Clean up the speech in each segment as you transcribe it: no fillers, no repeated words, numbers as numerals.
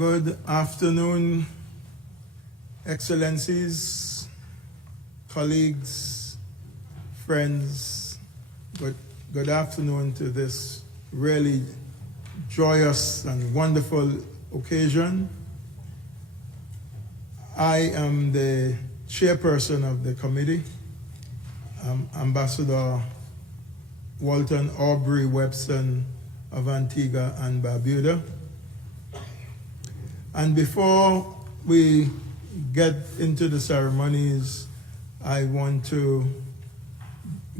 Good afternoon, Excellencies, colleagues, friends. Good afternoon to this really joyous and wonderful occasion. I am the chairperson of the committee, Ambassador Walton Aubrey Webson of Antigua and Barbuda. And before we get into the ceremonies, I want to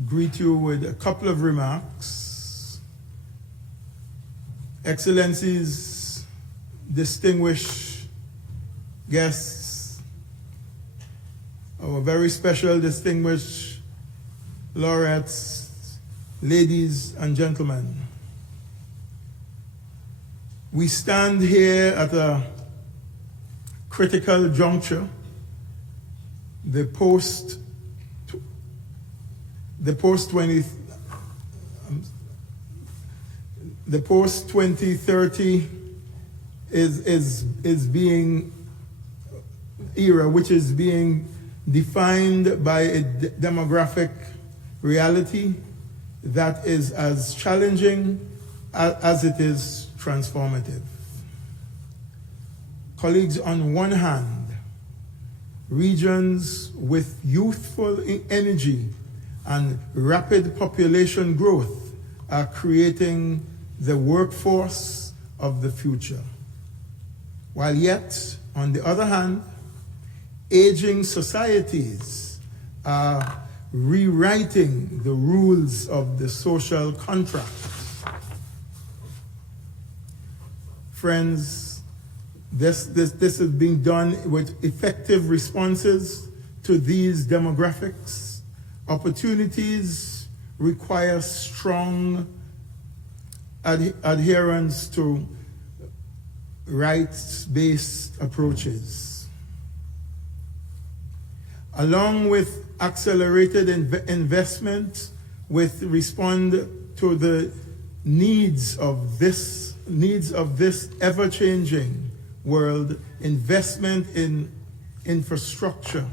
greet you with a couple of remarks. Excellencies, distinguished guests, our very special distinguished laureates, ladies and gentlemen. We stand here at a critical juncture. The post 2030 is being era, which is being defined by a demographic reality that is as challenging as it is transformative. Colleagues, on one hand, regions with youthful energy and rapid population growth are creating the workforce of the future. While yet, on the other hand, aging societies are rewriting the rules of the social contract. Friends, this is being done with effective responses to these demographics. Opportunities require strong adherence to rights-based approaches. Along with accelerated investment with respond to the needs of this ever-changing world, investment in infrastructure,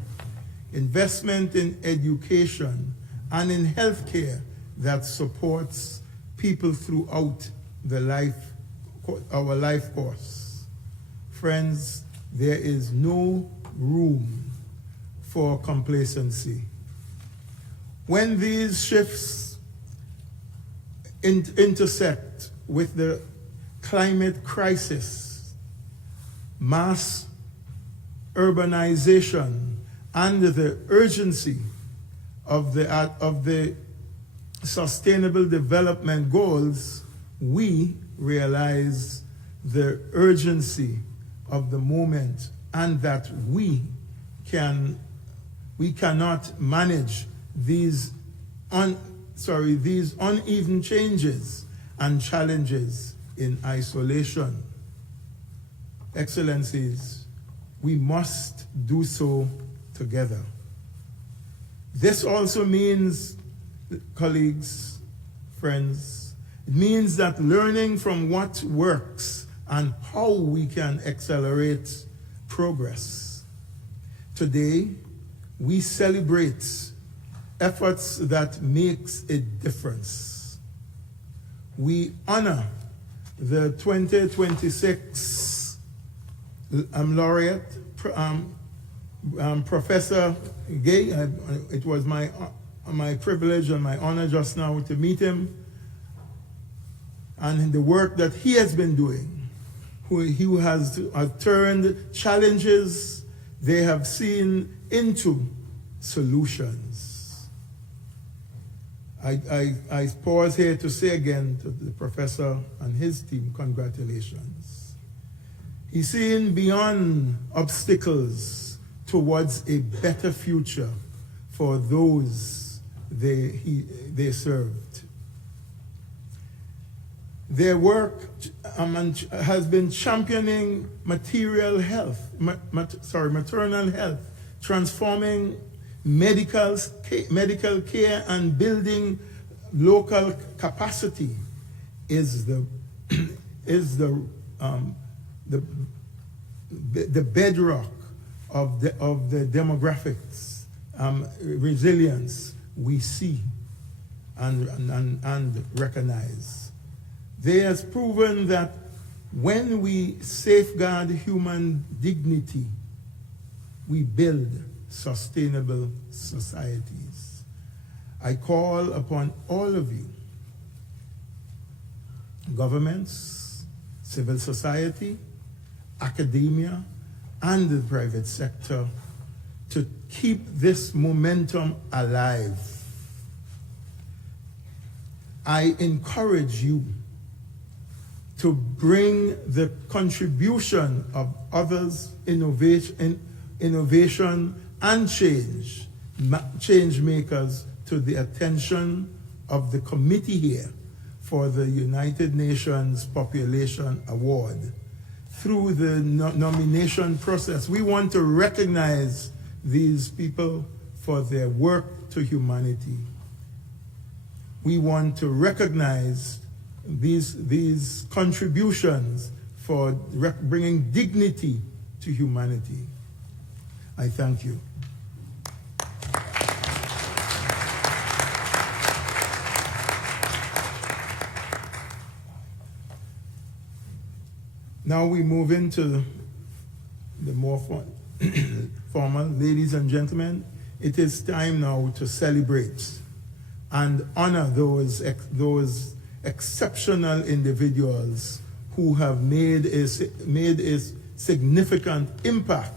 investment in education, and in healthcare that supports people throughout our life course. Friends, there is no room for complacency. When these shifts intersect with the climate crisis, mass urbanization, and the urgency of the sustainable development goals, we realize the urgency of the moment and that we cannot manage these uneven changes and challenges in isolation. Excellencies, we must do so together. This also means, colleagues, friends, it means that learning from what works and how we can accelerate progress. Today, we celebrate efforts that makes a difference. We honor the 2026 laureate, Professor Gueye. It was my privilege and my honor just now to meet him, and the work that he has been doing, who has turned challenges they have seen into solutions. I pause here to say again to the professor and his team, congratulations. He's seen beyond obstacles towards a better future for those they served. Their work has been championing maternal health, transforming medical care and building local capacity is the the bedrock of the demographics, resilience we see and recognize. They has proven that when we safeguard human dignity, we build sustainable societies. I call upon all of you, governments, civil society, academia, and the private sector, to keep this momentum alive. I encourage you to bring the contribution of others, innovation and change makers to the attention of the committee here for the United Nations Population Award. Through the nomination process, we want to recognize these people for their work to humanity. We want to recognize these contributions for bringing dignity to humanity. I thank you. Now we move into the more formal. Ladies and gentlemen, it is time now to celebrate and honor those exceptional individuals who have made a significant impact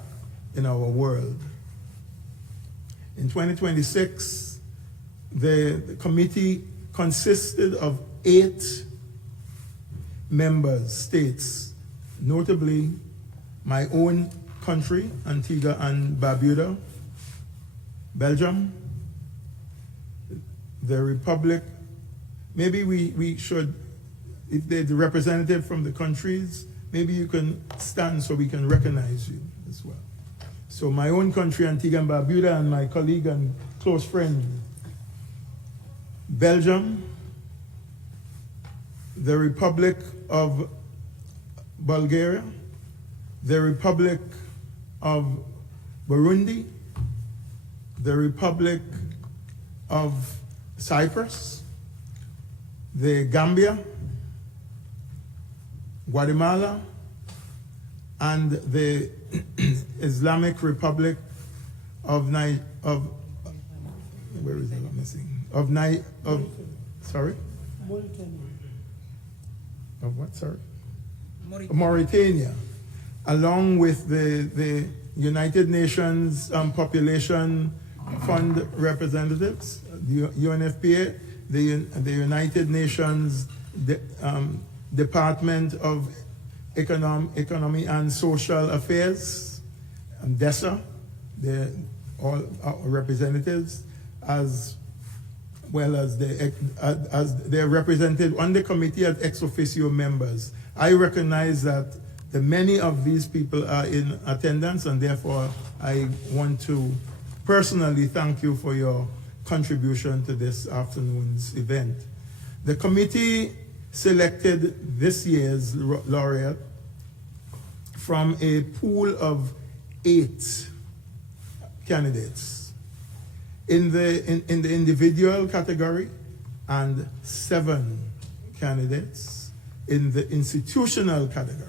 in our world. In 2026, the committee consisted of 8 members, states, notably my own country, Antigua and Barbuda, Belgium, the Republic. Maybe we should, if they're the representative from the countries, maybe you can stand so we can recognize you as well. So my own country, Antigua and Barbuda, and my colleague and close friend, Belgium, the Republic of Bulgaria, the Republic of Burundi, the Republic of Cyprus, the Gambia, Guatemala, and the Islamic Republic of where is it? I'm missing. Sorry? Mauritania. Of what, sorry? Mauritania, along with the United Nations Population Fund representatives, the UNFPA, the United Nations Department of Economy and Social Affairs, DESA, they're all representatives, as well as they're represented on the committee as ex officio members. I recognize that many of these people are in attendance, and therefore I want to personally thank you for your contribution to this afternoon's event. The committee selected this year's laureate from a pool of 8 candidates in the individual category and 7 candidates in the institutional category.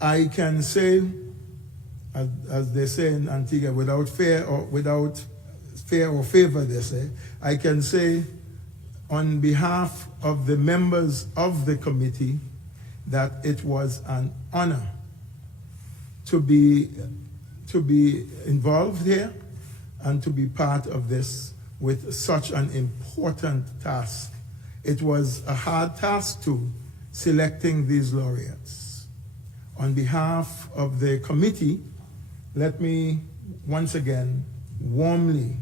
I can say, as they say in Antigua, without fear or favor, they say, I can say on behalf of the members of the committee that it was an honor to be involved here and to be part of this with such an important task. It was a hard task too, selecting these laureates. On behalf of the committee, let me once again warmly,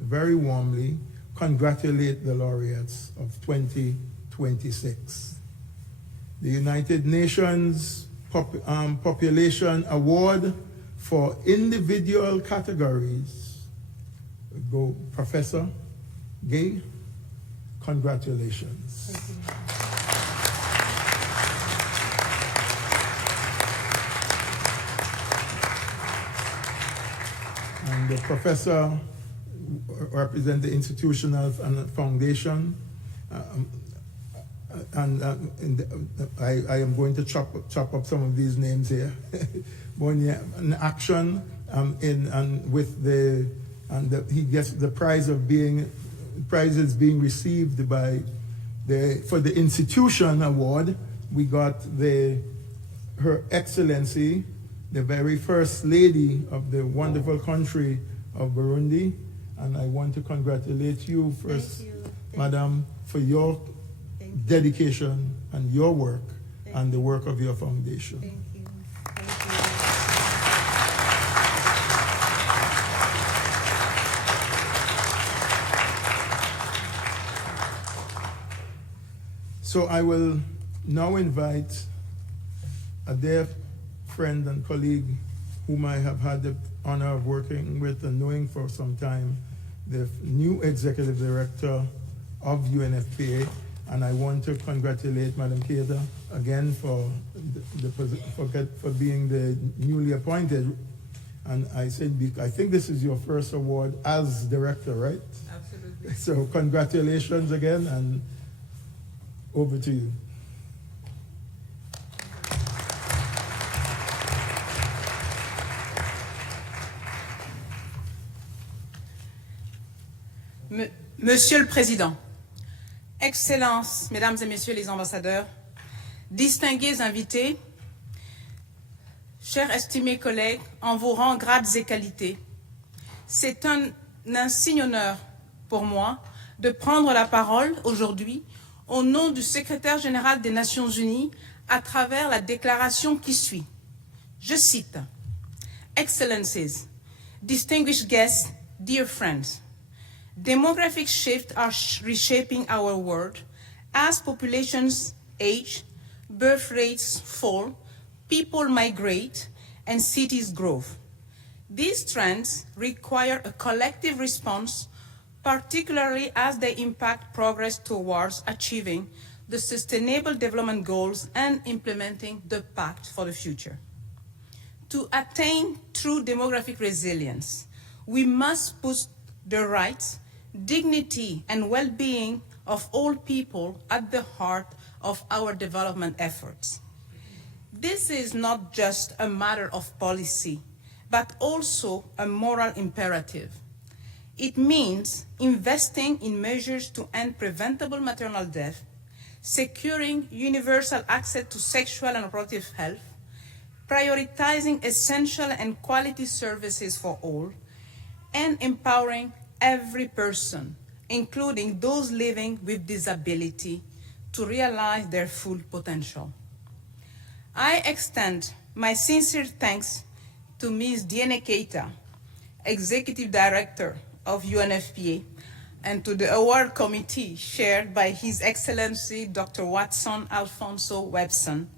very warmly, congratulate the laureates of 2026. The United Nations Population Award for individual categories go Professor Gueye. Congratulations. the professor represent the institutional and foundation. I am going to chop up some of these names here. Bonne Action, he gets the prize of prizes being received by for the institution award. We got Her Excellency, the very first lady of the wonderful country of Burundi, and I want to congratulate you first, Madam, for your dedication and your work and the work of your foundation. Thank you. So I will now invite a dear friend and colleague whom I have had the honor of working with and knowing for some time, the new executive director of UNFPA, and I want to congratulate Madam Keita again for being the newly appointed. And I think this is your first award as director, right? Absolutely. So congratulations again, and over to you. Monsieur le Président, Excellences, Mesdames et Messieurs les ambassadeurs, distingués invités, chers estimés collègues, en vos rangs, grades et qualités, c'est un insigne honneur pour moi de prendre la parole aujourd'hui au nom du secrétaire général des Nations Unies à travers la déclaration qui suit. Je cite, Excellencies, distinguished guests, dear friends, demographic shifts are reshaping our world as populations age, birth rates fall, people migrate, and cities grow. These trends require a collective response, particularly as they impact progress towards achieving the Sustainable Development Goals and implementing the Pact for the Future. To attain true demographic resilience, we must put the rights, dignity, and well-being of all people at the heart of our development efforts. This is not just a matter of policy, but also a moral imperative. It means investing in measures to end preventable maternal death, securing universal access to sexual and reproductive health, prioritizing essential and quality services for all, and empowering every person, including those living with disability, to realize their full potential. I extend my sincere thanks to Ms. Diene Keita, Executive Director of UNFPA, and to the award committee chaired by His Excellency Dr. Watson Alfonso Webson.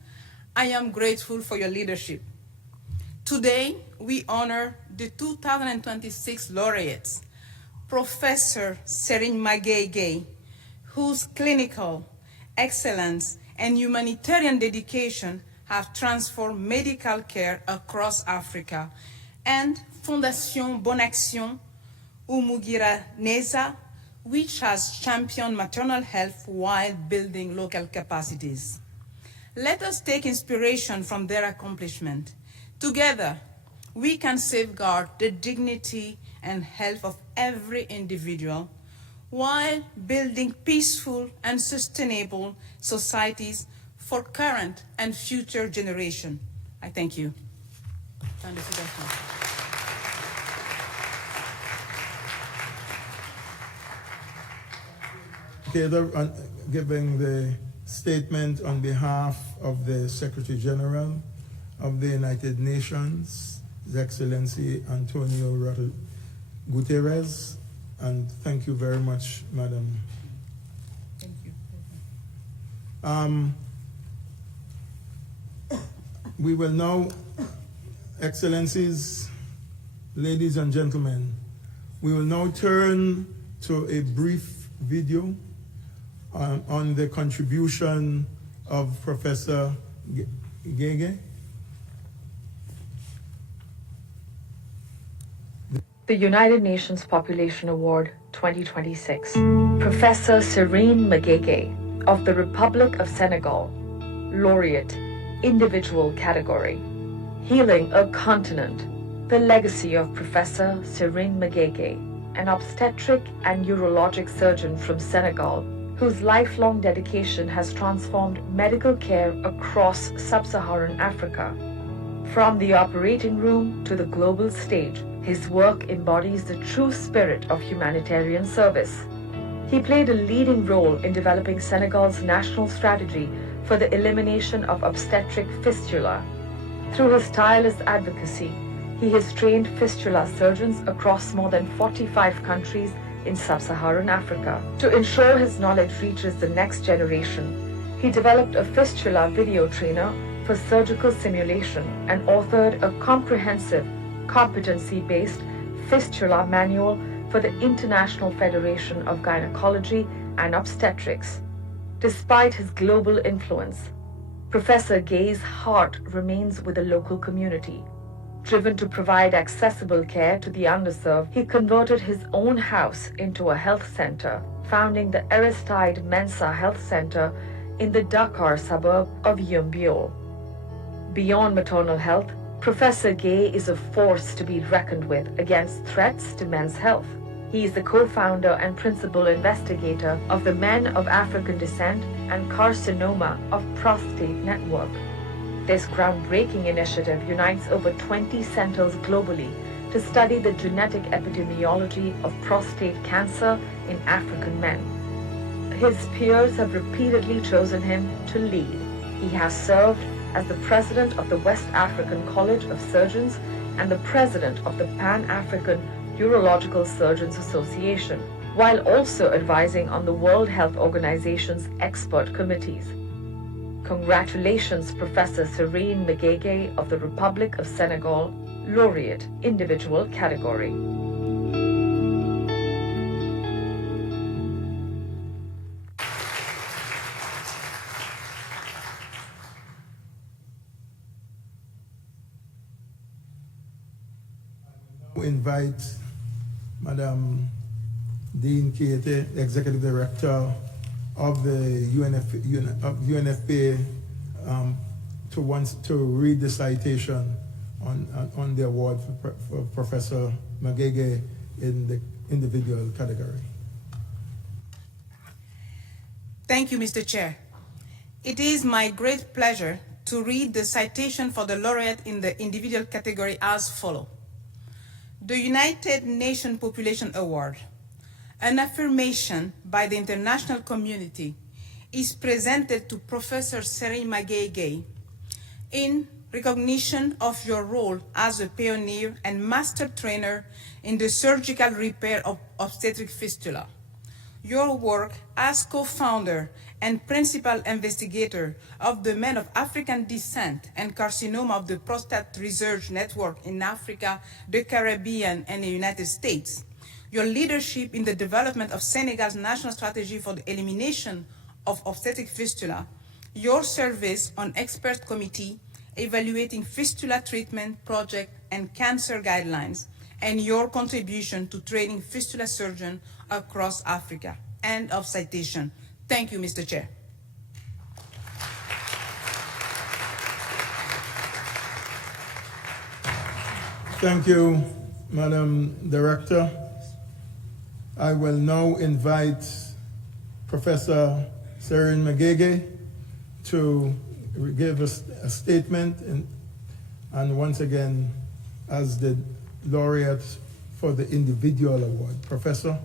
I am grateful for your leadership. Today, we honor the 2026 laureates, Professor Serigne Magueye, whose clinical excellence and humanitarian dedication have transformed medical care across Africa, and Fondation Bonne Action Umugiraneza, which has championed maternal health while building local capacities. Let us take inspiration from their accomplishment. Together, we can safeguard the dignity and health of every individual while building peaceful and sustainable societies for current and future generations. I thank you. Okay, giving the statement on behalf of the Secretary General of the United Nations, His Excellency Antonio Guterres, and thank you very much, Madam. Thank you. We will now, Excellencies, ladies and gentlemen, we will now turn to a brief video on the contribution of Professor Gueye. the United Nations Population Award 2026. Professor Serigne Magueye of the Republic of Senegal, Laureate, Individual Category. Healing a Continent, the legacy of Professor Serigne Magueye, an obstetric and urologic surgeon from Senegal, whose lifelong dedication has transformed medical care across sub-Saharan Africa. From the operating room to the global stage, his work embodies the true spirit of humanitarian service. He played a leading role in developing Senegal's national strategy for the elimination of obstetric fistula. Through his tireless advocacy, he has trained fistula surgeons across more than 45 countries in sub-Saharan Africa. To ensure his knowledge reaches the next generation, he developed a fistula video trainer for surgical simulation and authored a comprehensive, competency-based fistula manual for the International Federation of Gynecology and Obstetrics. Despite his global influence, Professor Gueye's heart remains with the local community. Driven to provide accessible care to the underserved, he converted his own house into a health center, founding the Aristide Mensa Health Center in the Dakar suburb of Yeumbeol. Beyond maternal health, Professor Gueye is a force to be reckoned with against threats to men's health. He is the co-founder and principal investigator of the Men of African Descent and Carcinoma of Prostate Network. This groundbreaking initiative unites over 20 centers globally to study the genetic epidemiology of prostate cancer in African men. His peers have repeatedly chosen him to lead. He has served as the president of the West African College of Surgeons and the president of the Pan-African Urological Surgeons Association, while also advising on the World Health Organization's expert committees. Congratulations, Professor Serigne Magueye of the Republic of Senegal, Laureate, Individual Category. Invite Madam Dean Keite, Executive Director of the UNFPA, to read the citation on the award for Professor Magueye in the individual category. Thank you, Mr. Chair. It is my great pleasure to read the citation for the laureate in the individual category as follows. The United Nations Population Award, an affirmation by the international community, is presented to Professor Serigne Magueye in recognition of your role as a pioneer and master trainer in the surgical repair of obstetric fistula. Your work as co-founder and principal investigator of the Men of African Descent and Carcinoma of the Prostate Research Network in Africa, the Caribbean, and the United States. Your leadership in the development of Senegal's national strategy for the elimination of obstetric fistula, your service on expert committee evaluating fistula treatment project and cancer guidelines, and your contribution to training fistula surgeons across Africa. End of citation. Thank you, Mr. Chair. Thank you, Madam Director. I will now invite Professor Serigne Magueye to give us a statement and once again as the laureate for the individual award. Professor.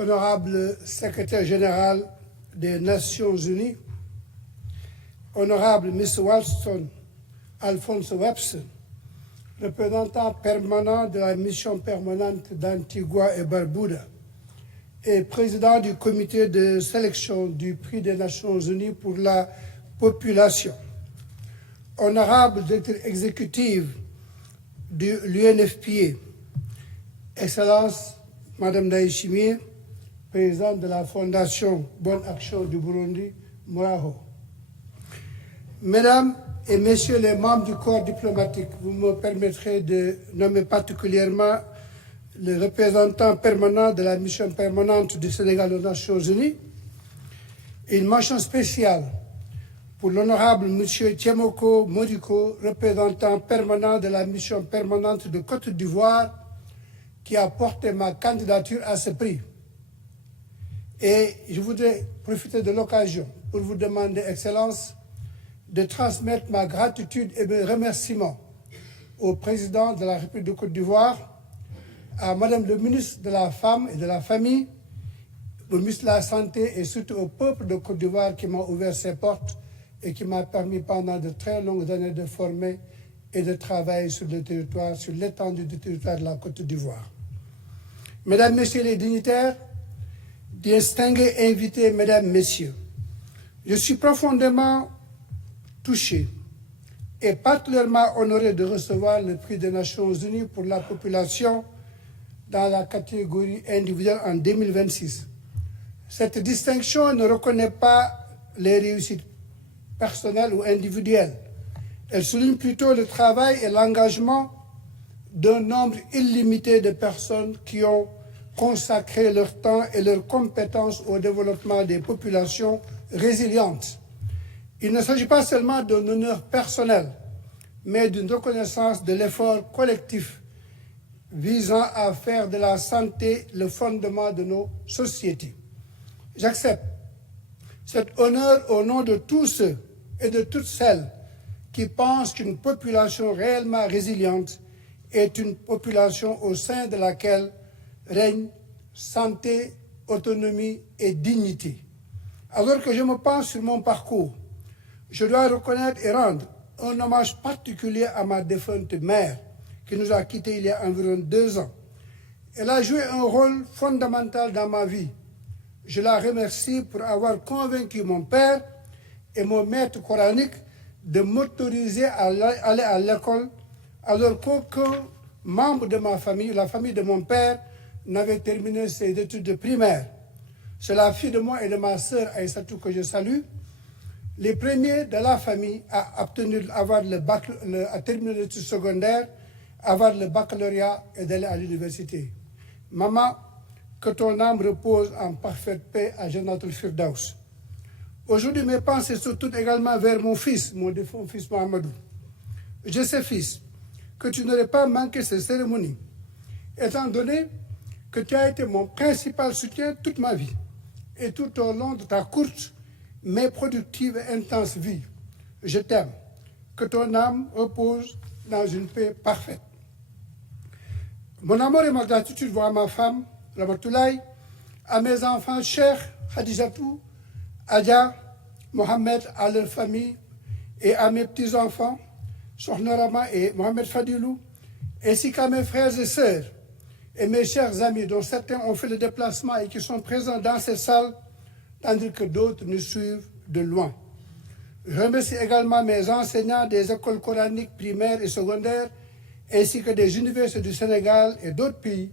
Honorable Secrétaire général des Nations Unies, Honorable Mr. Walston Alphonse Webster, représentant permanent de la mission permanente d'Antigua et Barbuda et président du comité de sélection du Prix des Nations Unies pour la population, Honorable Directeur exécutif de l'UNFPA, Excellence Madame Ndayishimiye, présidente de la Fondation Bonne Action du Burundi, Muraho. Mesdames et Messieurs les membres du corps diplomatique, vous me permettrez de nommer particulièrement le représentant permanent de la mission permanente du Sénégal aux Nations Unies, et une mention spéciale pour l'honorable M. Tiemoko Modiko, représentant permanent de la mission permanente de Côte d'Ivoire, qui a porté ma candidature à ce prix. Et je voudrais profiter de l'occasion pour vous demander, Excellence, de transmettre ma gratitude et mes remerciements au président de la République de Côte d'Ivoire, à Madame le ministre de la Femme et de la Famille, au ministre de la Santé et surtout au peuple de Côte d'Ivoire qui m'a ouvert ses portes et qui m'a permis pendant de très longues années de former et de travailler sur le territoire, sur l'étendue du territoire de la Côte d'Ivoire. Mesdames, Messieurs les dignitaires, distingués invités, Mesdames, Messieurs, je suis profondément touché et particulièrement honoré de recevoir le prix des Nations Unies pour la population dans la catégorie individuelle en 2026. Cette distinction ne reconnaît pas les réussites personnelles ou individuelles. Elle souligne plutôt le travail et l'engagement d'un nombre illimité de personnes qui ont consacré leur temps et leurs compétences au développement des populations résilientes. Il ne s'agit pas seulement d'un honneur personnel, mais d'une reconnaissance de l'effort collectif visant à faire de la santé le fondement de nos sociétés. J'accepte cet honneur au nom de tous ceux et de toutes celles qui pensent qu'une population réellement résiliente est une population au sein de laquelle règne santé, autonomie et dignité. Alors que je me penche sur mon parcours, je dois reconnaître et rendre un hommage particulier à ma défunte mère, qui nous a quittés il y a environ 2 ans. Elle a joué un rôle fondamental dans ma vie. Je la remercie pour avoir convaincu mon père et mon maître coranique de m'autoriser à aller à l'école, alors qu'aucun membre de ma famille, la famille de mon père, n'avait terminé ses études primaires. C'est la fille de moi et de ma sœur Aïssatou que je salue, les premiers de la famille à terminer l'étude secondaire, avoir le baccalauréat et d'aller à l'université. Maman, que ton âme repose en parfaite paix à Jannatul Firdaus. Aujourd'hui, mes pensées sont toutes également vers mon fils, mon défunt fils Mohamedou. Je sais, fils, que tu n'aurais pas manqué ces cérémonies, étant donné que tu as été mon principal soutien toute ma vie et tout au long de ta courte mais productive et intense vie. Je t'aime. Que ton âme repose dans une paix parfaite. Mon amour et ma gratitude vont à ma femme, Ramatoulaye, à mes enfants chers, Khadijatou, Adja, Mohamed, à leur famille, et à mes petits-enfants, Sohnorama et Mohamed Fadilou, ainsi qu'à mes frères et sœurs, et mes chers amis, dont certains ont fait le déplacement et qui sont présents dans cette salle, tandis que d'autres nous suivent de loin. Je remercie également mes enseignants des écoles coraniques primaires et secondaires, ainsi que des universités du Sénégal et d'autres pays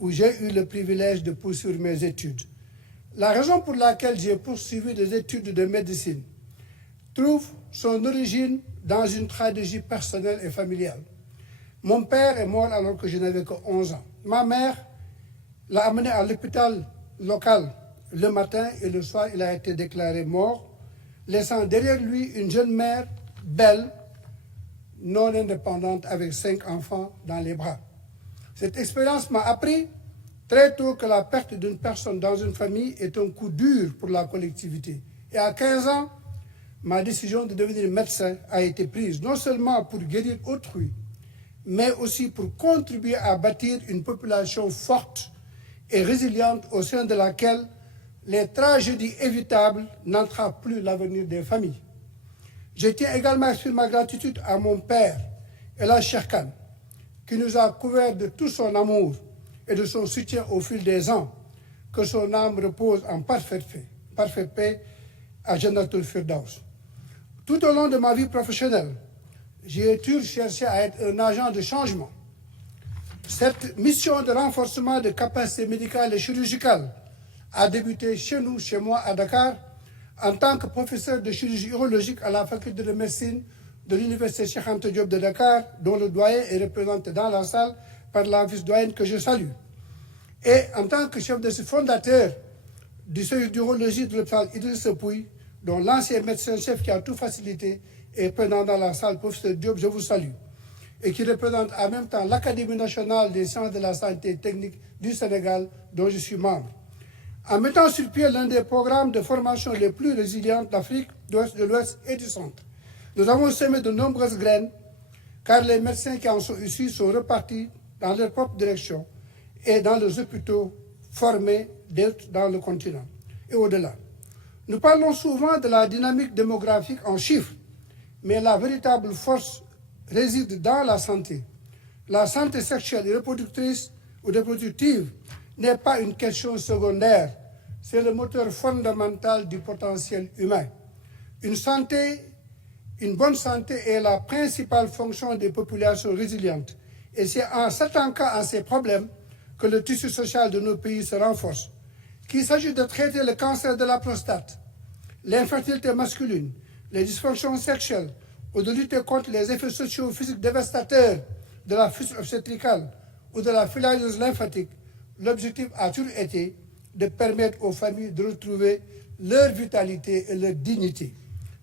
où j'ai eu le privilège de poursuivre mes études. La raison pour laquelle j'ai poursuivi des études de médecine trouve son origine dans une tragédie personnelle et familiale. Mon père est mort alors que je n'avais que 11 ans. Ma mère l'a amené à l'hôpital local le matin et le soir, il a été déclaré mort, laissant derrière lui une jeune mère belle, non indépendante, avec 5 enfants dans les bras. Cette expérience m'a appris très tôt que la perte d'une personne dans une famille est un coup dur pour la collectivité. Et à 15 ans, ma décision de devenir médecin a été prise, non seulement pour guérir autrui, mais aussi pour contribuer à bâtir une population forte et résiliente au sein de laquelle les tragédies évitables n'entravent plus l'avenir des familles. Je tiens également à exprimer ma gratitude à mon père, Ella Cherkan, qui nous a couverts de tout son amour et de son soutien au fil des ans. Que son âme repose en parfaite paix à Jannatul Firdaus. Tout au long de ma vie professionnelle, j'ai toujours cherché à être un agent de changement. Cette mission de renforcement de capacités médicales et chirurgicales a débuté chez nous, chez moi, à Dakar, en tant que professeur de chirurgie urologique à la faculté de médecine de l'université Cheikh Anta Diop de Dakar, dont le doyen est représenté dans la salle par la vice-doyenne que je salue. Et en tant que chef de ce fondateur du service d'urologie de l'hôpital Idriss Pouye, dont l'ancien médecin-chef qui a tout facilité est présent dans la salle, professeur Diop, je vous salue. Et qui représente en même temps l'Académie nationale des sciences de la santé et technique du Sénégal, dont je suis membre. En mettant sur pied l'un des programmes de formation les plus résilients d'Afrique, de l'Ouest et du Centre, nous avons semé de nombreuses graines, car les médecins qui en sont issus sont repartis dans leur propre direction et dans les hôpitaux formés dans le continent et au-delà. Nous parlons souvent de la dynamique démographique en chiffres, mais la véritable force réside dans la santé. La santé sexuelle et reproductrice ou reproductive n'est pas une question secondaire, c'est le moteur fondamental du potentiel humain. Une bonne santé est la principale fonction des populations résilientes. Et c'est en s'attaquant à ces problèmes que le tissu social de nos pays se renforce. Qu'il s'agisse de traiter le cancer de la prostate, l'infertilité masculine, les dysfonctions sexuelles, ou de lutter contre les effets sociaux physiques dévastateurs de la fistule obstétricale ou de la filariose lymphatique, l'objectif a toujours été de permettre aux familles de retrouver leur vitalité et leur dignité.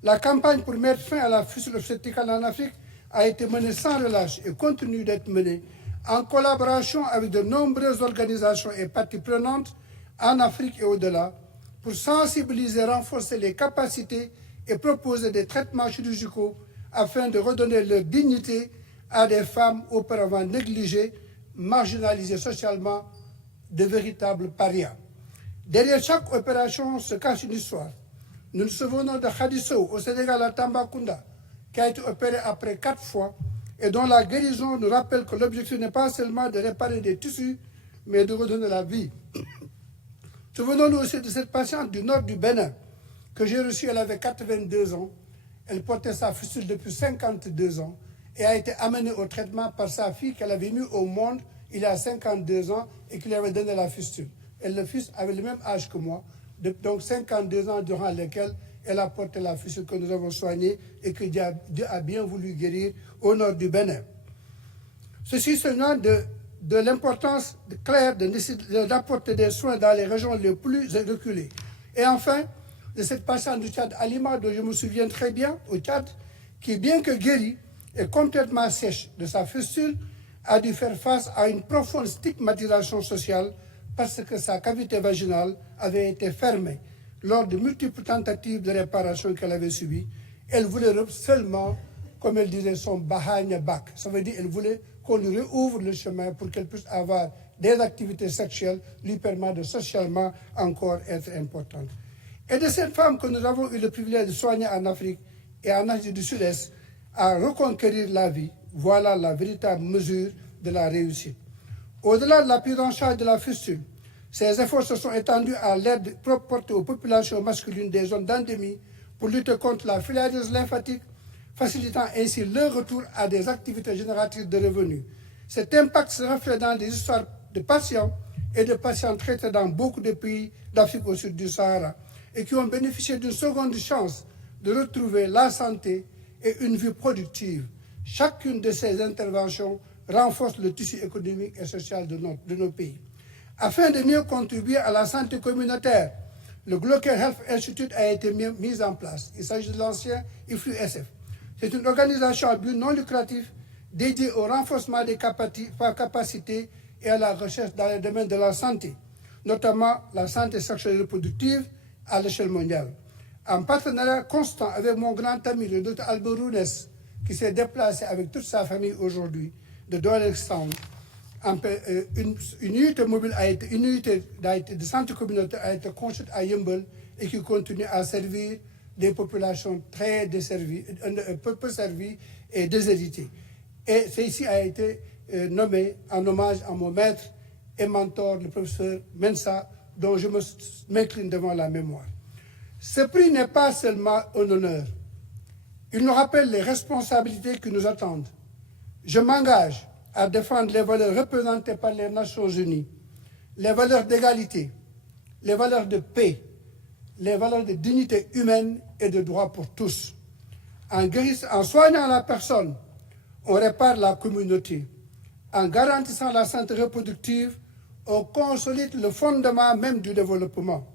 La campagne pour mettre fin à la fistule obstétricale en Afrique a été menée sans relâche et continue d'être menée en collaboration avec de nombreuses organisations et parties prenantes en Afrique et au-delà pour sensibiliser, renforcer les capacités et proposer des traitements chirurgicaux afin de redonner leur dignité à des femmes auparavant négligées, marginalisées socialement, de véritables parias. Derrière chaque opération se cache une histoire. Nous nous souvenons de Khadiso au Sénégal à Tambacounda, qui a été opéré après 4 fois et dont la guérison nous rappelle que l'objectif n'est pas seulement de réparer des tissus, mais de redonner la vie. Souvenons-nous aussi de cette patiente du nord du Bénin que j'ai reçue, elle avait 82 ans. Elle portait sa fistule depuis 52 ans et a été amenée au traitement par sa fille qu'elle avait mis au monde il y a 52 ans et qui lui avait donné la fistule. Et le fils avait le même âge que moi, donc 52 ans durant lesquels elle a porté la fistule que nous avons soignée et que Dieu a bien voulu guérir au nord du Bénin. Ceci seulement de l'importance claire d'apporter des soins dans les régions les plus reculées. Et enfin, de cette patiente du Tchad, Alima, dont je me souviens très bien, au Tchad, qui, bien que guérie et complètement sèche de sa fistule, a dû faire face à une profonde stigmatisation sociale parce que sa cavité vaginale avait été fermée lors de multiples tentatives de réparation qu'elle avait subies. Elle voulait seulement, comme elle disait, son bahagna bac. Ça veut dire qu'elle voulait qu'on lui réouvre le chemin pour qu'elle puisse avoir des activités sexuelles lui permettant de socialement encore être importante. Et de cette femme que nous avons eu le privilège de soigner en Afrique et en Asie du Sud-Est à reconquérir la vie, voilà la véritable mesure de la réussite. Au-delà de la prise en charge de la fistule, ces efforts se sont étendus à l'aide portée aux populations masculines des zones d'endémie pour lutter contre la filariose lymphatique, facilitant ainsi leur retour à des activités génératrices de revenus. Cet impact se reflète dans des histoires de patients et de patients traités dans beaucoup de pays d'Afrique au sud du Sahara et qui ont bénéficié d'une seconde chance de retrouver la santé et une vie productive. Chacune de ces interventions renforce le tissu économique et social de nos pays. Afin de mieux contribuer à la santé communautaire, le Global Health Institute a été mis en place. Il s'agit de l'ancien IFLU-SF. C'est une organisation à but non lucratif dédiée au renforcement des capacités et à la recherche dans les domaines de la santé, notamment la santé sexuelle et reproductive à l'échelle mondiale. En partenariat constant avec mon grand ami, le Dr Albert Rounes, qui s'est déplacé avec toute sa famille aujourd'hui de Doylestown, une unité mobile une unité de santé communautaire a été construite à Yeumbeul et qui continue à servir des populations très desservies, peu servies et déshéritées. Et ceci a été nommé en hommage à mon maître et mentor, le professeur Mensa, dont je m'incline devant la mémoire. Ce prix n'est pas seulement un honneur, Il nous rappelle les responsabilités qui nous attendent. Je m'engage à défendre les valeurs représentées par les Nations Unies, les valeurs d'égalité, les valeurs de paix, les valeurs de dignité humaine et de droit pour tous. En soignant la personne, on répare la communauté. En garantissant la santé reproductive, on consolide le fondement même du développement.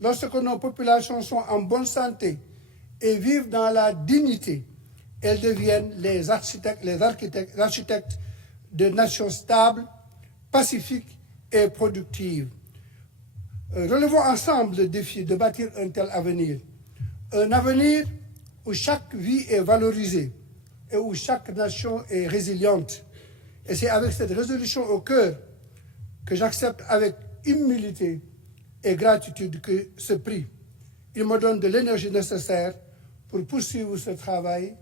Lorsque nos populations sont en bonne santé et vivent dans la dignité, elles deviennent les architectes de nations stables, pacifiques et productives. Relevons ensemble le défi de bâtir un tel avenir. Un avenir où chaque vie est valorisée et où chaque nation est résiliente. Et c'est avec cette résolution au cœur que j'accepte avec humilité et gratitude que ce prix. Il me donne de l'énergie nécessaire pour poursuivre ce travail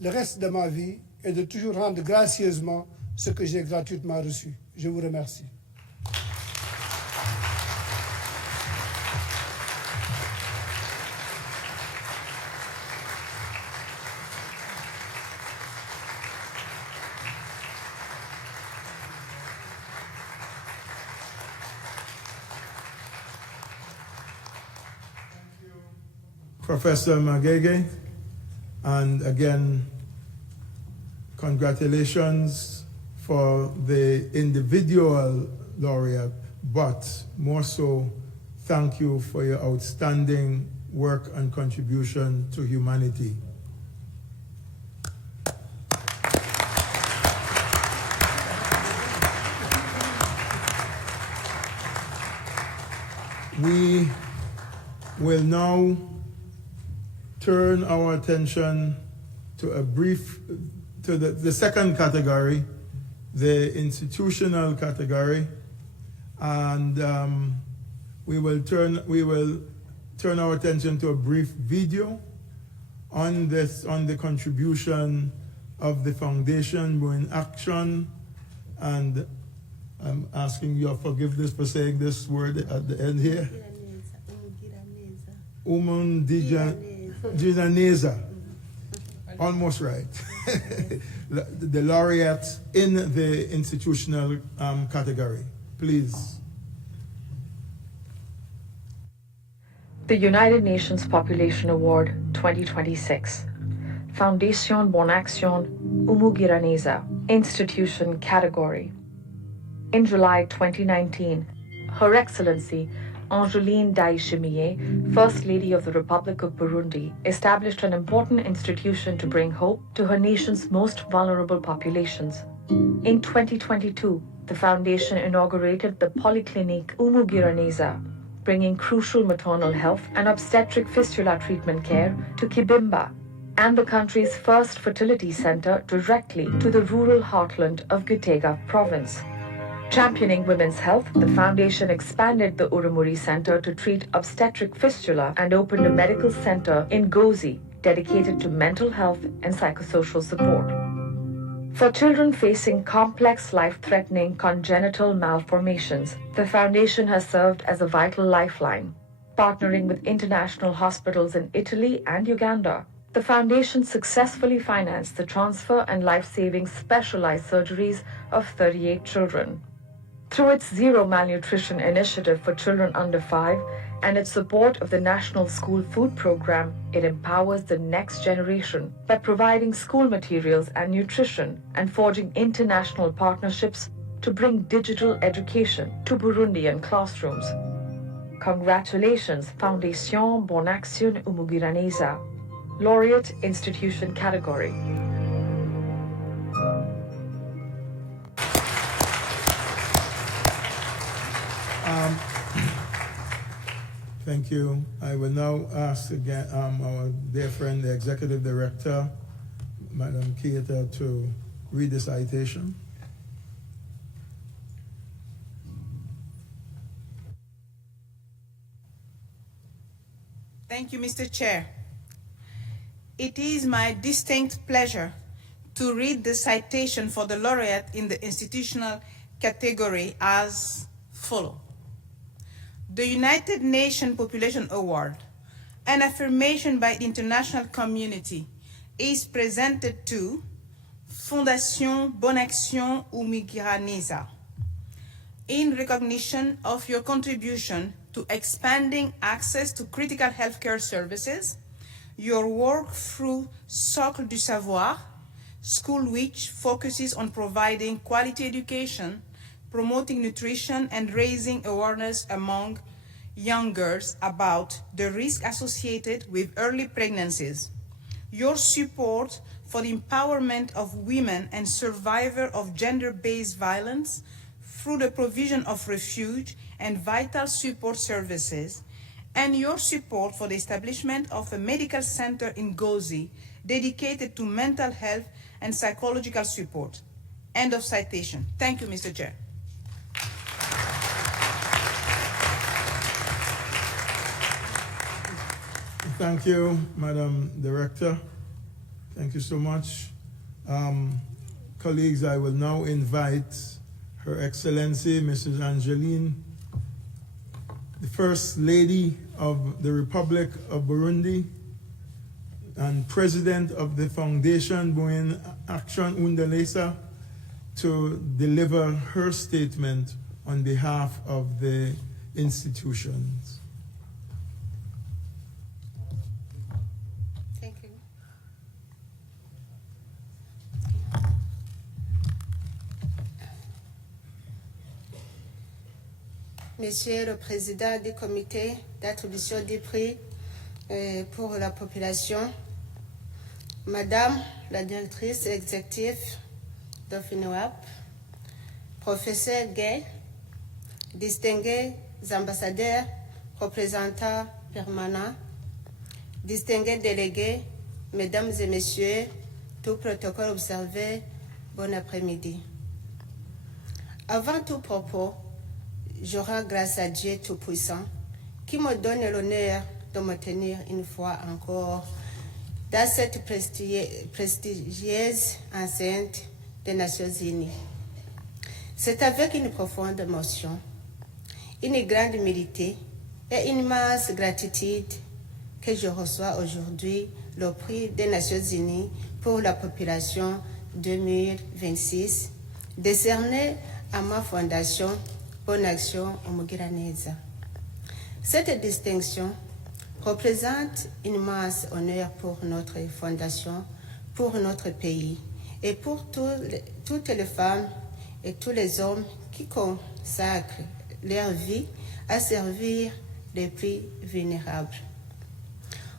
le reste de ma vie et de toujours rendre gracieusement ce que j'ai gratuitement reçu. Je vous remercie. Professor Magueye, and again, congratulations for the individual laureate, but more so, thank you for your outstanding work and contribution to humanity. We will now turn our attention to the second category, the institutional category, and we will turn our attention to a brief video on the contribution of the Fondation Bonne Action, and I'm asking your forgiveness for saying this word at the end here. Umugiraneza. Almost right. The laureate in the institutional category. Please. The United Nations Population Award 2026. Fondation Bonne Action Umugiraneza. Institution category. In July 2019, Her Excellency Angeline Ndayubaha, First Lady of the Republic of Burundi, established an important institution to bring hope to her nation's most vulnerable populations. In 2022, the foundation inaugurated the Polyclinique Umugiraneza, bringing crucial maternal health and obstetric fistula treatment care to Kibimba, and the country's first fertility center directly to the rural heartland of Gitega province. Championing women's health, the foundation expanded the Urumuri Center to treat obstetric fistula and opened a medical center in Gozi dedicated to mental health and psychosocial support. For children facing complex, life-threatening congenital malformations, the foundation has served as a vital lifeline. Partnering with international hospitals in Italy and Uganda, the foundation successfully financed the transfer and life-saving specialized surgeries of 38 children. Through its Zero Malnutrition Initiative for children under 5 and its support of the National School Food Program, it empowers the next generation by providing school materials and nutrition and forging international partnerships to bring digital education to Burundian classrooms. Congratulations, Fondation Bonne Action Umugiraneza, Laureate Institution category. Thank you. I will now ask again our dear friend, the Executive Director, Madam Keita, to read the citation. Thank you, Mr. Chair. It is my distinct pleasure to read the citation for the laureate in the institutional category as follows. The United Nations Population Award, an affirmation by the international community is presented to Fondation Bonne Action Umugiraneza in recognition of your contribution to expanding access to critical healthcare services, your work through Socle du Savoir, school which focuses on providing quality education, promoting nutrition, and raising awareness among young girls about the risk associated with early pregnancies. Your support for the empowerment of women and survivors of gender-based violence through the provision of refuge and vital support services, and your support for the establishment of a medical center in Gueye dedicated to mental health and psychological support. End of citation. Thank you, Mr. Chair. Thank you, Madam Director. Thank you so much. Colleagues, I will now invite Her Excellency, Mrs. Angeline, the First Lady of the Republic of Burundi and President of the Fondation Bonne Action Umugiraneza, to deliver her statement on behalf of the institutions. Thank you. Monsieur le Président du comité d'attribution des prix pour la population, Madame la directrice exécutive de FINOAP, professeur Gueye, distingués ambassadeurs, représentants permanents, distingués délégués, Mesdames et Messieurs, tout protocole observé, bon après-midi. Avant tout propos, je rends grâce à Dieu Tout-Puissant qui me donne l'honneur de me tenir une fois encore dans cette prestigieuse enceinte des Nations Unies. C'est avec une profonde émotion, une grande humilité et une immense gratitude que je reçois aujourd'hui le prix des Nations Unies pour la population 2026, décerné à ma fondation Bonne Action Umugiraneza. Cette distinction représente un immense honneur pour notre fondation, pour notre pays et pour toutes les femmes et tous les hommes qui consacrent leur vie à servir les plus vulnérables.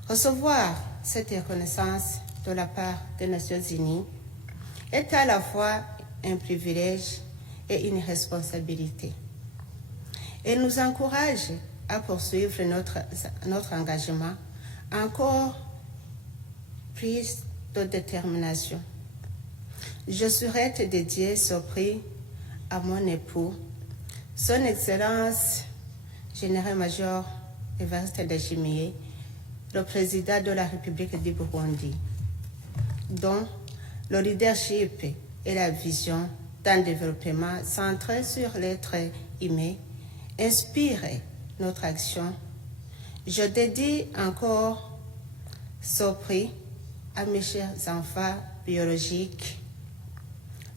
Recevoir cette reconnaissance de la part des Nations Unies est à la fois un privilège et une responsabilité. Et nous encourage à poursuivre notre engagement encore plus de détermination. Je souhaite dédier ce prix à mon époux, Son Excellence Général-Major Evariste Ndayishimiye, le président de la République du Burundi, dont le leadership et la vision d'un développement centré sur l'être humain inspire notre action. Je dédie encore ce prix à mes chers enfants biologiques,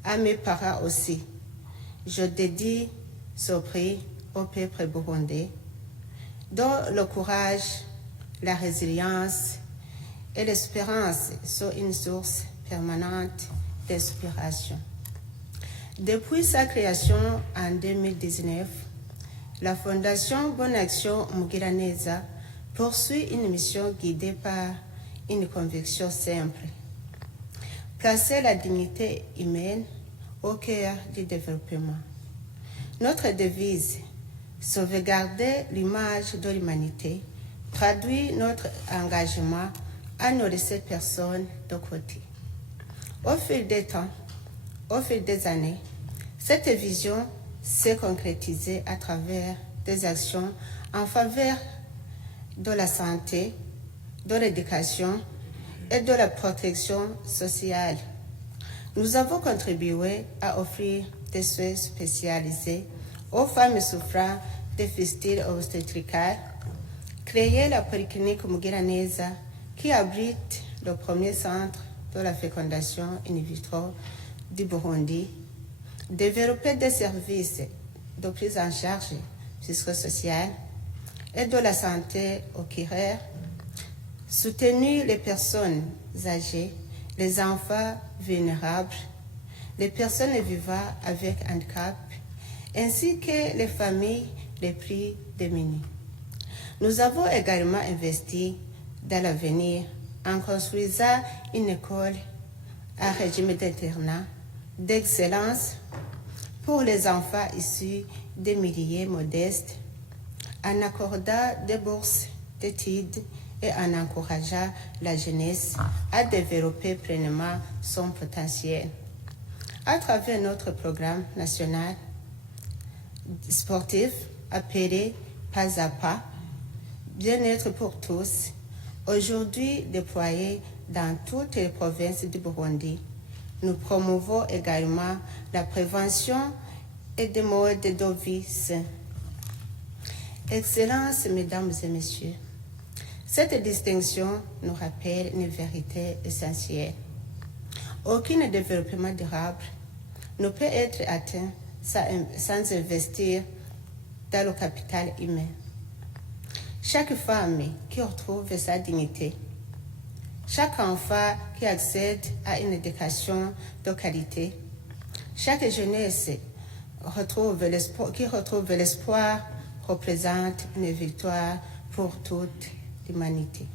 à mes parents aussi. Je dédie ce prix au peuple burundais, dont le courage, la résilience et l'espérance sont une source permanente d'inspiration. Depuis sa création en 2019, la Fondation Bonne Action Umugiraneza poursuit une mission guidée par une conviction simple: placer la dignité humaine au cœur du développement. Notre devise, sauvegarder l'image de l'humanité, traduit notre engagement à ne laisser personne de côté. Au fil des temps, au fil des années, cette vision s'est concrétisée à travers des actions en faveur de la santé, de l'éducation et de la protection sociale. Nous avons contribué à offrir des soins spécialisés aux femmes souffrant de fistules obstétricales, créé la polyclinique Umugiraneza qui abrite le premier centre de la fécondation in vitro du Burundi, développer des services de prise en charge psychosociale et de la santé au Kirer, soutenir les personnes âgées, les enfants vulnérables, les personnes vivant avec handicap, ainsi que les familles les plus démunies. Nous avons également investi dans l'avenir en construisant une école à régime d'internat d'excellence pour les enfants issus des milieux modestes, en accordant des bourses d'études et en encourageant la jeunesse à développer pleinement son potentiel. À travers notre programme national sportif appelé Pas à Pas, Bien-être pour tous, aujourd'hui déployé dans toutes les provinces du Burundi, nous promouvons également la prévention et des modes de vie sains. Excellences, mesdames et messieurs, cette distinction nous rappelle une vérité essentielle. Aucun développement durable ne peut être atteint sans investir dans le capital humain. Chaque femme qui retrouve sa dignité, chaque enfant qui accède à une éducation de qualité, chaque jeunesse qui retrouve l'espoir représente une victoire pour toute l'humanité.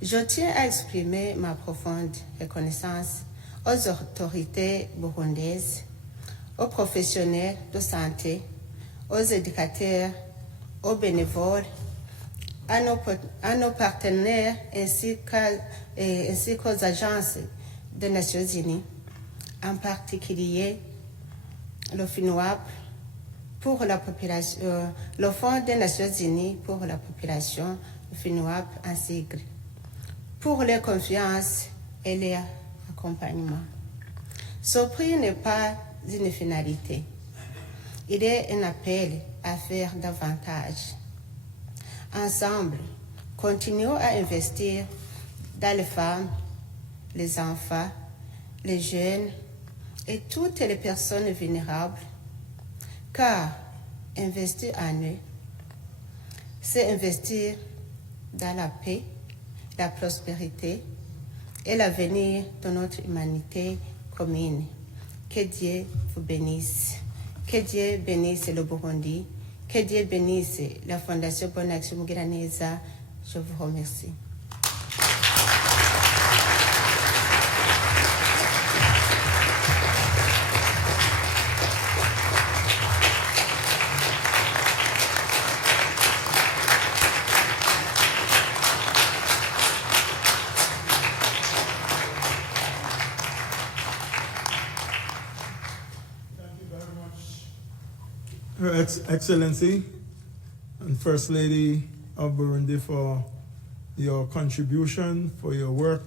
Je tiens à exprimer ma profonde reconnaissance aux autorités burundaises, aux professionnels de santé, aux éducateurs, aux bénévoles, à nos partenaires ainsi qu'aux agences des Nations Unies, en particulier le FINUAP pour la population, le Fonds des Nations Unies pour la population, le FINUAP en sigle, pour leur confiance et leur accompagnement. Ce prix n'est pas une finalité, il est un appel à faire davantage. Ensemble, continuons à investir dans les femmes, les enfants, les jeunes et toutes les personnes vulnérables, car investir en eux, c'est investir dans la paix, la prospérité et l'avenir de notre humanité commune. Que Dieu vous bénisse. Que Dieu bénisse le Burundi. Que Dieu bénisse la Fondation Bonne Action Umugiraneza. Je vous remercie. Her Excellency and First Lady of Burundi, for your contribution, for your work,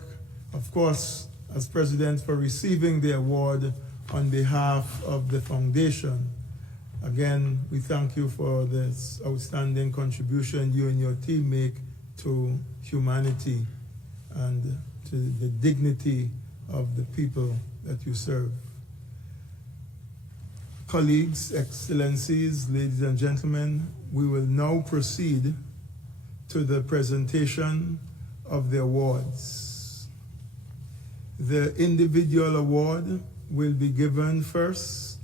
of course, as President, for receiving the award on behalf of the Foundation. Again, we thank you for this outstanding contribution you and your team make to humanity and to the dignity of the people that you serve. Colleagues, Excellencies, ladies and gentlemen, we will now proceed to the presentation of the awards. The individual award will be given first,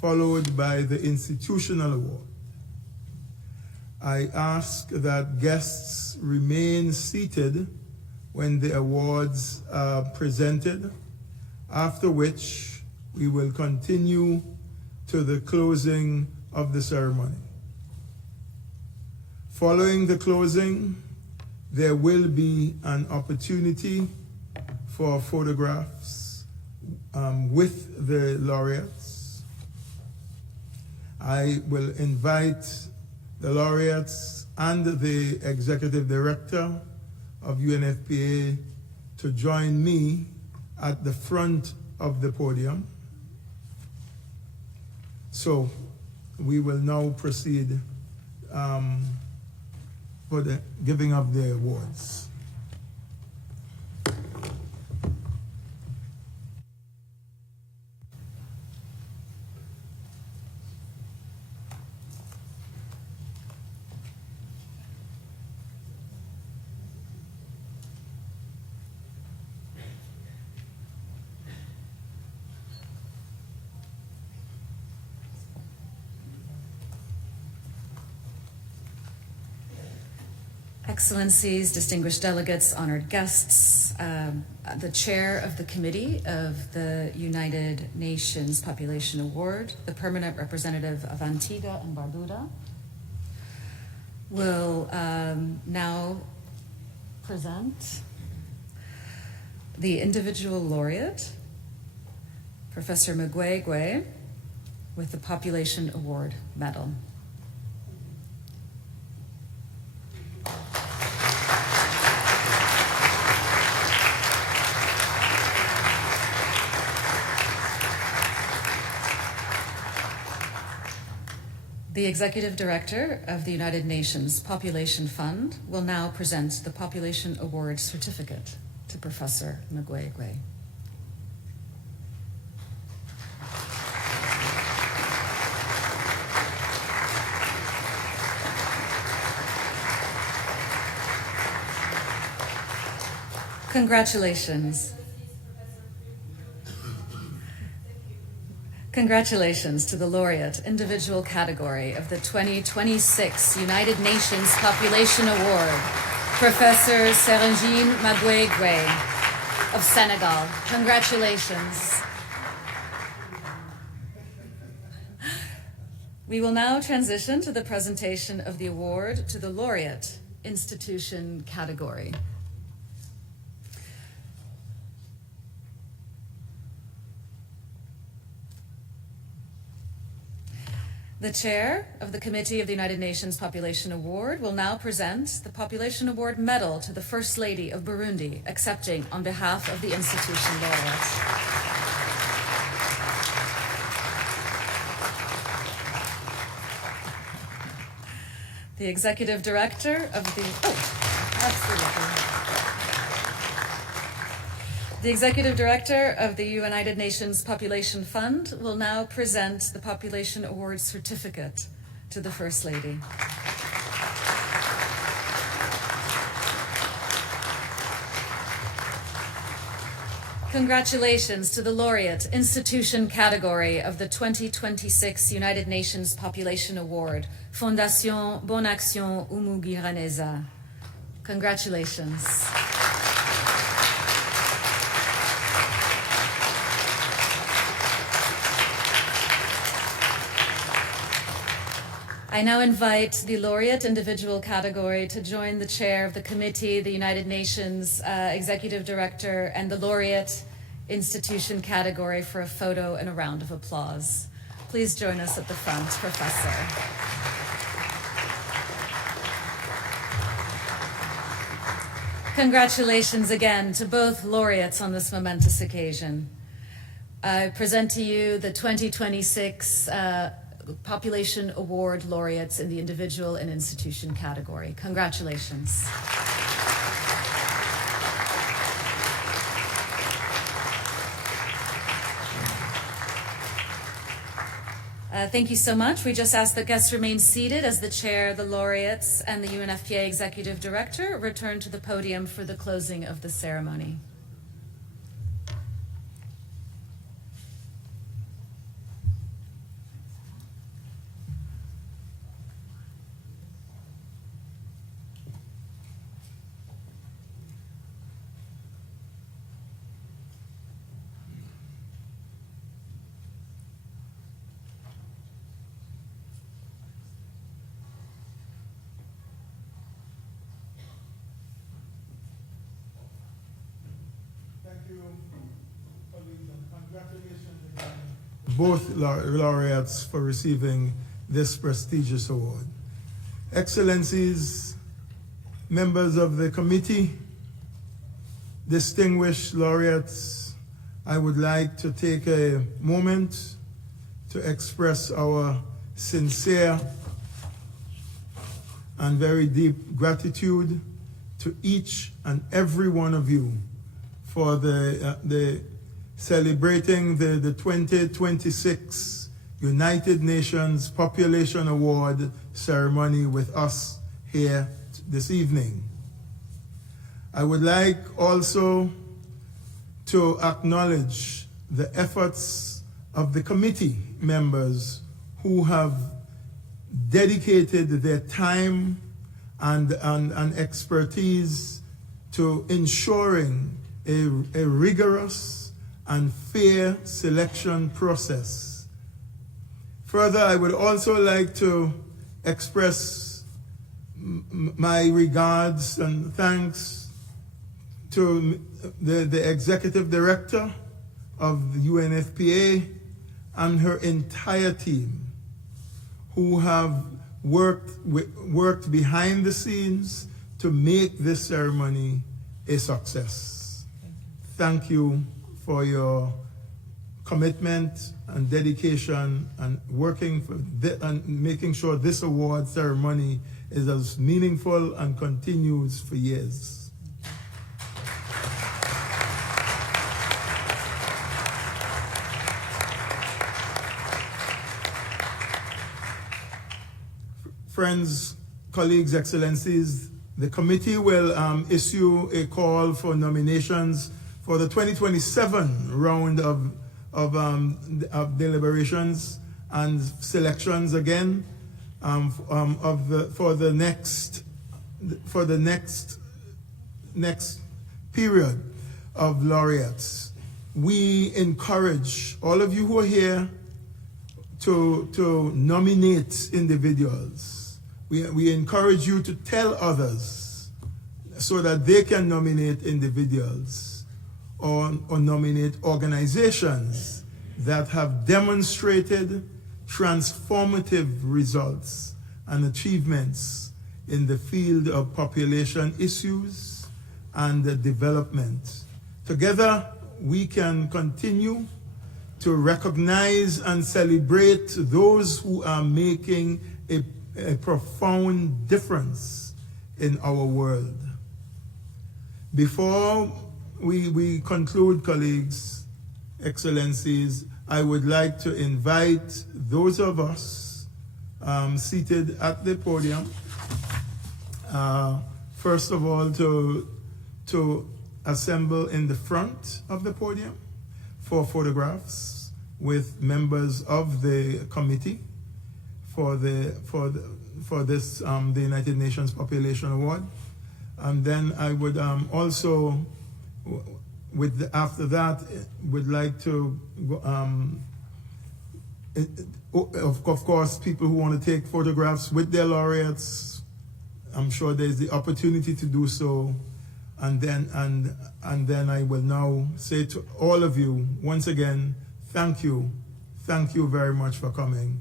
followed by the institutional award. I ask that guests remain seated when the awards are presented, after which we will continue to the closing of the ceremony. Following the closing, there will be an opportunity for photographs with the laureates. I will invite the laureates and the Executive Director of UNFPA to join me at the front of the podium. So we will now proceed for the giving of the awards. Excellencies, distinguished delegates, honored guests, the chair of the committee of the United Nations Population Award, the permanent representative of Antigua and Barbuda, will now present the individual laureate, Professor Magueye, with the Population Award Medal. The Executive Director of the United Nations Population Fund will now present the Population Award Certificate to Professor Magueye. Congratulations. Congratulations to the laureate individual category of the 2026 United Nations Population Award, Professor Serigne Magueye of Senegal. Congratulations. We will now transition to the presentation of the award to the laureate institution category. The chair of the Committee of the United Nations Population Award will now present the Population Award Medal to the First Lady of Burundi, accepting on behalf of the institution laureates. The Executive Director of the... The Executive Director of the United Nations Population Fund will now present the Population Award Certificate to the First Lady. Congratulations to the laureate institution category of the 2026 United Nations Population Award, Fondation Bonne Action Umugiraneza. Congratulations. I now invite the laureate individual category to join the chair of the committee, the United Nations Executive Director, and the laureate institution category for a photo and a round of applause. Please join us at the front, Professor. Congratulations again to both laureates on this momentous occasion. I present to you the 2026 Population Award laureates in the individual and institution category. Congratulations. Thank you so much. We just ask that guests remain seated as the chair, the laureates, and the UNFPA Executive Director return to the podium for the closing of the ceremony. Both laureates for receiving this prestigious award. Excellencies, members of the committee, distinguished laureates, I would like to take a moment to express our sincere and very deep gratitude to each and every one of you for the celebrating the 2026 United Nations Population Award ceremony with us here this evening. I would like also to acknowledge the efforts of the committee members who have dedicated their time and expertise to ensuring a rigorous and fair selection process. Further, I would also like to express my regards and thanks to the Executive Director of the UNFPA and her entire team, who have worked behind the scenes to make this ceremony a success. Thank you for your commitment and dedication and working for and making sure this award ceremony is as meaningful and continues for years. Friends, colleagues, excellencies, the committee will issue a call for nominations for the 2027 round of deliberations and selections again for the next period of laureates. We encourage all of you who are here to nominate individuals. We encourage you to tell others so that they can nominate individuals or nominate organizations that have demonstrated transformative results and achievements in the field of population issues and development. Together, we can continue to recognize and celebrate those who are making a profound difference in our world. Before we conclude, colleagues, excellencies, I would like to invite those of us seated at the podium, first of all, to assemble in the front of the podium for photographs with members of the committee for this the United Nations Population Award. And then I would also, after that, would like to, of course, people who want to take photographs with their laureates, I'm sure there's the opportunity to do so. And then I will now say to all of you, once again, thank you. Thank you very much for coming.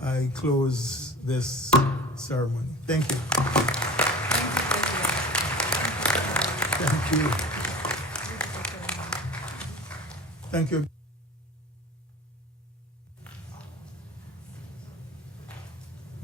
I close this ceremony. Thank you. Thank you. Thank you.